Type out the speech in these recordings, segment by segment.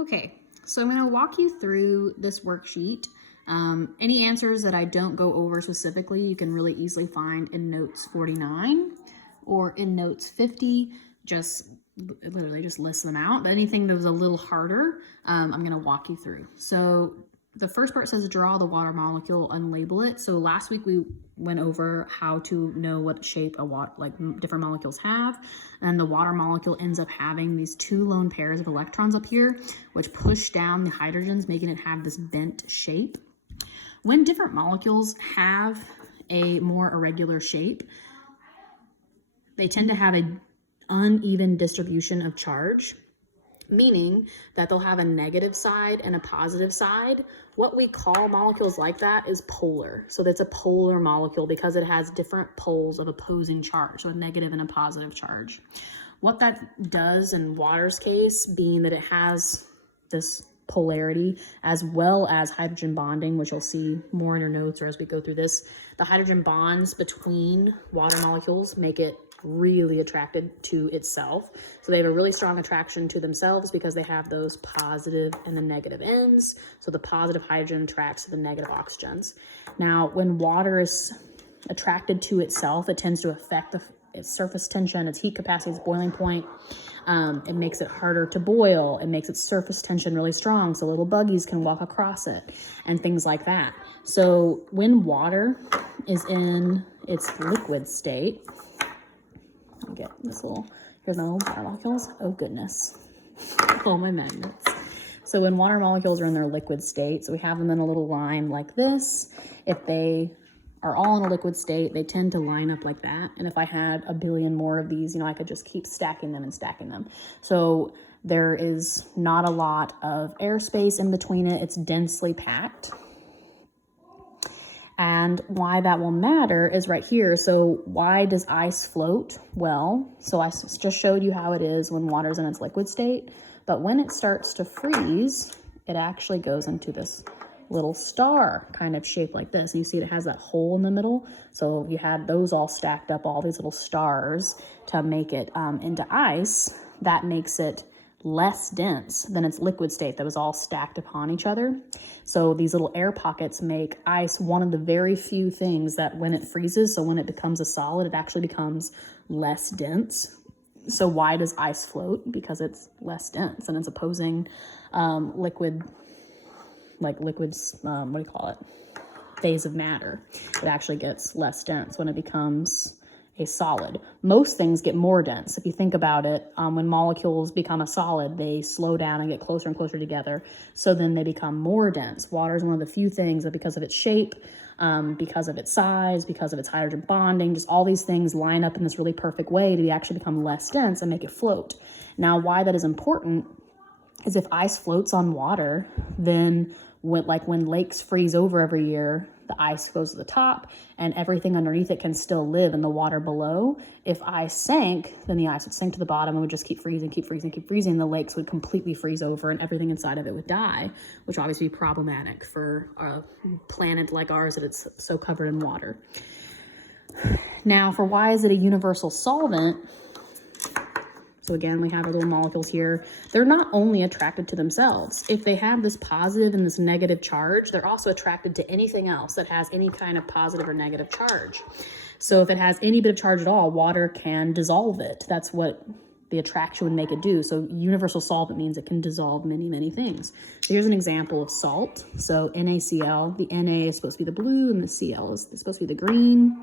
Okay, so I'm going to walk you through this worksheet. Any answers that I don't go over specifically, you can really easily find in notes 49 or in notes 50. Just literally just list them out. But anything that was a little harder, I'm going to walk you through. So the first part says draw the water molecule and label it. So last week we went over how to know what shape a water, like different molecules have. And the water molecule ends up having these two lone pairs of electrons up here, which push down the hydrogens, making it have this bent shape. When different molecules have a more irregular shape, they tend to have an uneven distribution of charge, meaning that they'll have a negative side and a positive side. What we call molecules like that is polar. So that's a polar molecule because it has different poles of opposing charge, so a negative and a positive charge. What that does in water's case, being that it has this polarity as well as hydrogen bonding, which you'll see more in your notes or as we go through this, the hydrogen bonds between water molecules make it really attracted to itself. So they have a really strong attraction to themselves because they have those positive and the negative ends. So the positive hydrogen attracts to the negative oxygens. Now, when water is attracted to itself, it tends to affect its surface tension, its heat capacity, its boiling point. It makes it harder to boil. It makes its surface tension really strong so little buggies can walk across it and things like that. So when water is in its liquid state, I'll get this little, here's my little water molecules. Oh goodness, all my magnets. So when water molecules are in their liquid state, so we have them in a little line like this. If they are all in a liquid state, they tend to line up like that. And if I had a billion more of these, I could just keep stacking them and stacking them. So there is not a lot of airspace in between it. It's densely packed. And why that will matter is right here. So why does ice float? Well, so I just showed you how it is when water's in its liquid state. But when it starts to freeze, it actually goes into this little star kind of shape like this. And you see it has that hole in the middle. So you had those all stacked up, all these little stars to make it into ice. That makes it less dense than its liquid state that was all stacked upon each other. So these little air pockets make ice one of the very few things that when it freezes, so when it becomes a solid, it actually becomes less dense. So why does ice float? Because it's less dense and it's opposing liquid, what do you call it? Phase of matter. It actually gets less dense when it becomes a solid. Most things get more dense. If you think about it, when molecules become a solid, they slow down and get closer and closer together. So then they become more dense. Water is one of the few things that because of its shape, because of its size, because of its hydrogen bonding, just all these things line up in this really perfect way to actually become less dense and make it float. Now, why that is important is if ice floats on water, then when lakes freeze over every year, the ice goes to the top and everything underneath it can still live in the water below. If ice sank, then the ice would sink to the bottom and would just keep freezing, keep freezing, keep freezing. The lakes would completely freeze over and everything inside of it would die, which would obviously be problematic for a planet like ours that it's so covered in water. Now, for why is it a universal solvent? So again, we have our little molecules here. They're not only attracted to themselves. If they have this positive and this negative charge, they're also attracted to anything else that has any kind of positive or negative charge. So if it has any bit of charge at all, water can dissolve it. That's what the attraction would make it do. So universal solvent means it can dissolve many, many things. So here's an example of salt. So NaCl, the Na is supposed to be the blue and the Cl is supposed to be the green.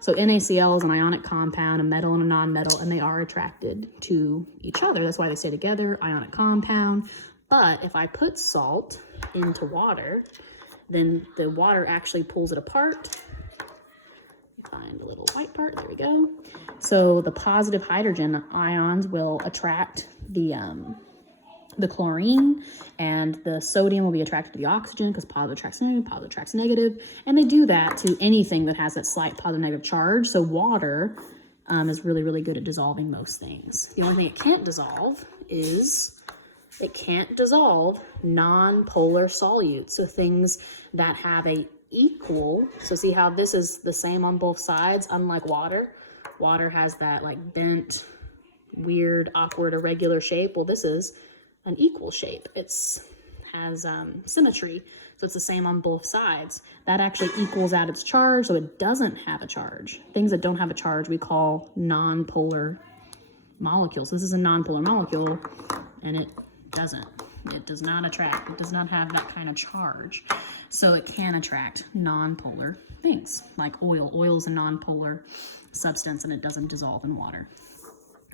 So NaCl is an ionic compound, a metal and a non-metal, and they are attracted to each other. That's why they stay together, ionic compound. But if I put salt into water, then the water actually pulls it apart. Find a little white part, there we go. So the positive hydrogen ions will attract the chlorine, and the sodium will be attracted to the oxygen because positive attracts negative, and they do that to anything that has that slight positive negative charge. So water is really, really good at dissolving most things. The only thing it can't dissolve is it can't dissolve non-polar solutes, so things that have a equal, so see how this is the same on both sides, unlike water. Water has that like bent, weird, awkward, irregular shape. Well, this is an equal shape. It's has symmetry, so it's the same on both sides. That actually equals out its charge, so it doesn't have a charge. Things that don't have a charge we call nonpolar molecules. This is a nonpolar molecule, and it doesn't. It does not attract. It does not have that kind of charge. So it can attract nonpolar things, like oil. Oil is a nonpolar substance, and it doesn't dissolve in water.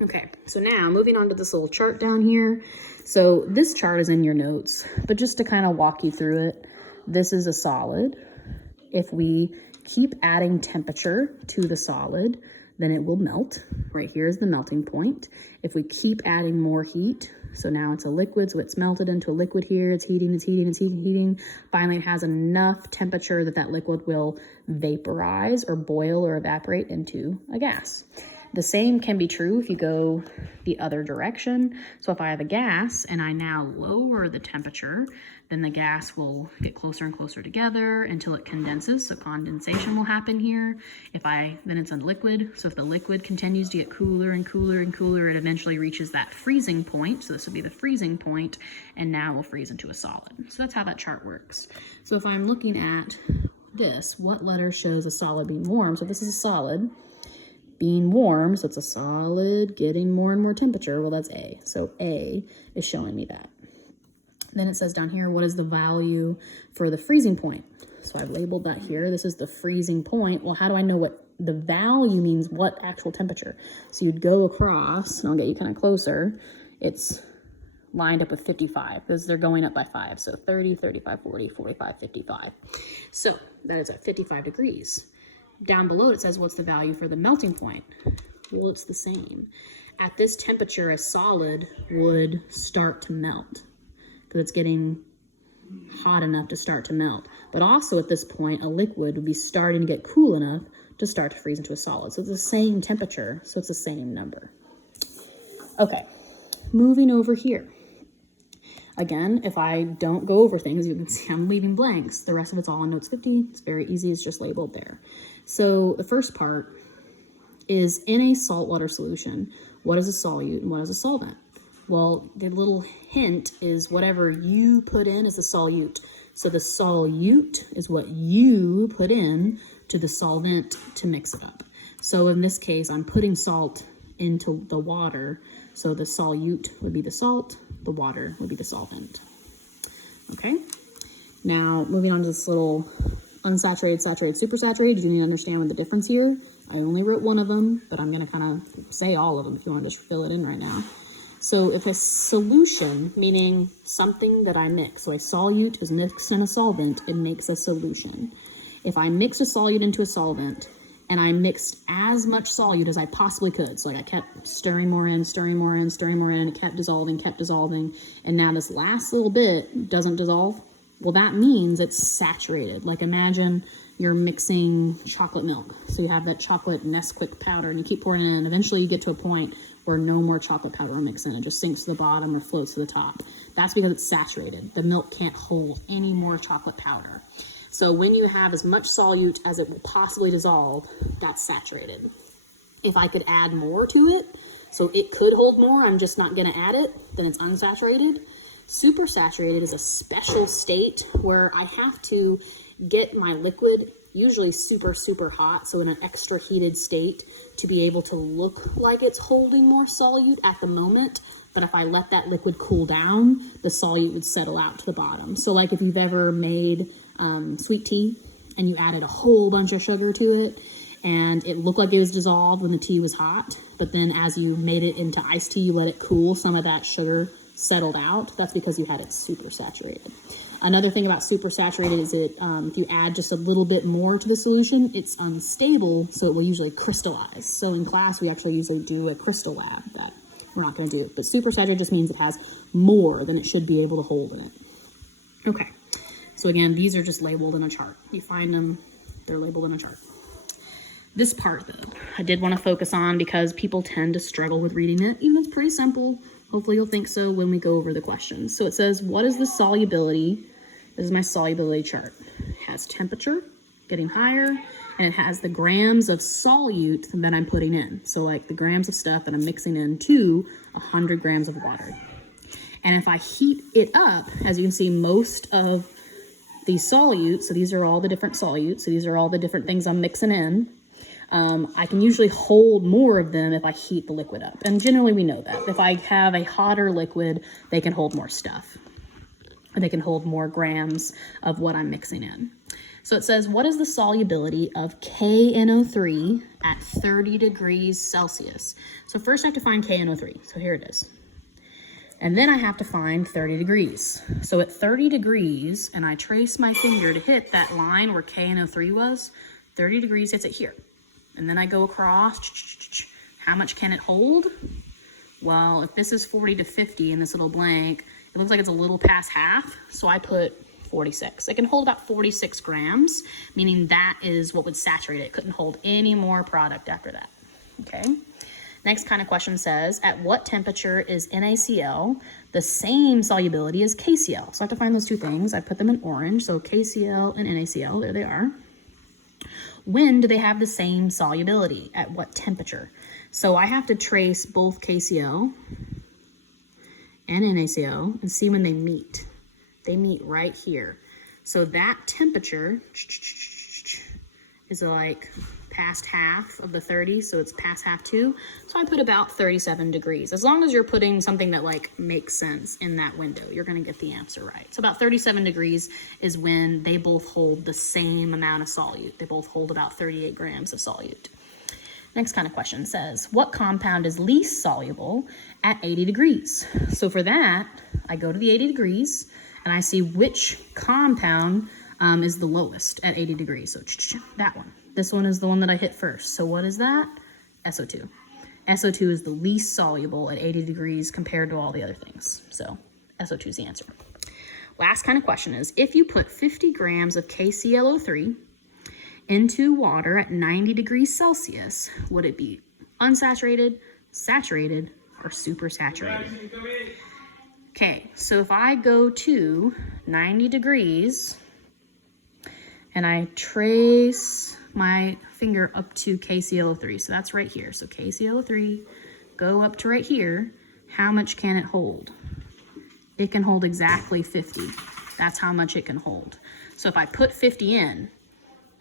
Okay, so now moving on to this little chart down here. So this chart is in your notes, but just to kind of walk you through it, this is a solid. If we keep adding temperature to the solid, then it will melt. Right here is the melting point. If we keep adding more heat, so now it's a liquid, so it's melted into a liquid here, it's heating, it's heating, it's heating, heating. Finally, it has enough temperature that that liquid will vaporize or boil or evaporate into a gas. The same can be true if you go the other direction. So if I have a gas and I now lower the temperature, then the gas will get closer and closer together until it condenses. So condensation will happen here. Then it's a liquid. So if the liquid continues to get cooler and cooler and cooler, it eventually reaches that freezing point. So this will be the freezing point, and now it will freeze into a solid. So that's how that chart works. So if I'm looking at this, what letter shows a solid being warm? So this is a solid being warm, so it's a solid getting more and more temperature. Well, that's A. So A is showing me that. Then it says down here, what is the value for the freezing point? So I've labeled that here. This is the freezing point. Well, how do I know what the value means, what actual temperature? So you'd go across, and I'll get you kind of closer. It's lined up with 55 because they're going up by 5. So 30, 35, 40, 45, 55. So that is at 55 degrees. Down below it says, what's the value for the melting point? Well, it's the same. At this temperature, a solid would start to melt because it's getting hot enough to start to melt. But also at this point, a liquid would be starting to get cool enough to start to freeze into a solid. So it's the same temperature, so it's the same number. Okay, moving over here. Again, if I don't go over things, you can see I'm leaving blanks. The rest of it's all in notes 50. It's very easy. It's just labeled there. So the first part is in a saltwater solution, what is a solute and what is a solvent? Well, the little hint is whatever you put in is the solute. So the solute is what you put in to the solvent to mix it up. So in this case, I'm putting salt into the water. So the solute would be the salt, the water would be the solvent. Okay, now moving on to this little unsaturated, saturated, supersaturated. You need to understand what the difference here. I only wrote one of them, but I'm going to kind of say all of them if you want to just fill it in right now. So if a solution, meaning something that I mix, so a solute is mixed in a solvent, it makes a solution. If I mix a solute into a solvent, and I mixed as much solute as I possibly could. So like I kept stirring more in, stirring more in, stirring more in, it kept dissolving, and now this last little bit doesn't dissolve. Well, that means it's saturated. Like imagine you're mixing chocolate milk. So you have that chocolate Nesquik powder and you keep pouring it in. Eventually you get to a point where no more chocolate powder will mix in. It just sinks to the bottom or floats to the top. That's because it's saturated. The milk can't hold any more chocolate powder. So when you have as much solute as it will possibly dissolve, that's saturated. If I could add more to it, so it could hold more, I'm just not gonna add it, then it's unsaturated. Supersaturated is a special state where I have to get my liquid, usually super, super hot, so in an extra heated state, to be able to look like it's holding more solute at the moment. But if I let that liquid cool down, the solute would settle out to the bottom. So like if you've ever made sweet tea and you added a whole bunch of sugar to it and it looked like it was dissolved when the tea was hot, but then as you made it into iced tea, you let it cool, some of that sugar settled out. That's because you had it super saturated. Another thing about super saturated is if you add just a little bit more to the solution, it's unstable, so it will usually crystallize. So in class, we actually usually do a crystal lab. That we're not going to do it, but super saturated just means it has more than it should be able to hold in it. Okay, so again, these are just labeled in a chart. You find them, they're labeled in a chart. This part, though, I did want to focus on because people tend to struggle with reading it, even though it's pretty simple. Hopefully you'll think so when we go over the questions. So it says, what is the solubility? This is my solubility chart. It has temperature getting higher, and it has the grams of solute that I'm putting in. So like the grams of stuff that I'm mixing in to 100 grams of water. And if I heat it up, as you can see, most of these solutes, so these are all the different solutes, so these are all the different things I'm mixing in, I can usually hold more of them if I heat the liquid up. And generally we know that. If I have a hotter liquid, they can hold more stuff. Or they can hold more grams of what I'm mixing in. So it says, what is the solubility of KNO3 at 30 degrees Celsius? So first I have to find KNO3. So here it is. And then I have to find 30 degrees. So at 30 degrees, and I trace my finger to hit that line where KNO3 was, 30 degrees hits it here. And then I go across, how much can it hold? Well, if this is 40 to 50 in this little blank, it looks like it's a little past half, so I put 46. It can hold about 46 grams, meaning that is what would saturate it. It couldn't hold any more product after that, okay? Next kind of question says, at what temperature is NaCl the same solubility as KCl? So I have to find those two things. I put them in orange, so KCl and NaCl, there they are. When do they have the same solubility? At what temperature? So I have to trace both KCl and NaCl and see when they meet. They meet right here. So that temperature is like past half of the 30, so it's past half too. So I put about 37 degrees. As long as you're putting something that like makes sense in that window, you're gonna get the answer right. So about 37 degrees is when they both hold the same amount of solute. They both hold about 38 grams of solute. Next kind of question says, what compound is least soluble at 80 degrees? So for that, I go to the 80 degrees and I see which compound is the lowest at 80 degrees. So that one. This one is the one that I hit first. So what is that? SO2. SO2 is the least soluble at 80 degrees compared to all the other things. So SO2 is the answer. Last kind of question is, if you put 50 grams of KClO3 into water at 90 degrees Celsius, would it be unsaturated, saturated, or supersaturated? Okay, so if I go to 90 degrees and I trace my finger up to KClO3, so that's right here. So KClO3, go up to right here. How much can it hold? It can hold exactly 50. That's how much it can hold. So if I put 50 in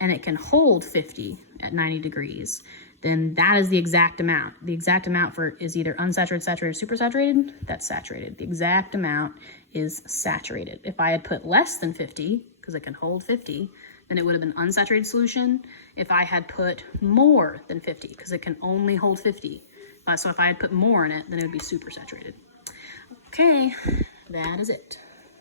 and it can hold 50 at 90 degrees, then that is the exact amount. The exact amount for is either unsaturated, saturated, or supersaturated. That's saturated. The exact amount is saturated. If I had put less than 50, because it can hold 50, then it would have been unsaturated solution. If I had put more than 50, because it can only hold 50. So if I had put more in it, then it would be supersaturated. Okay, that is it.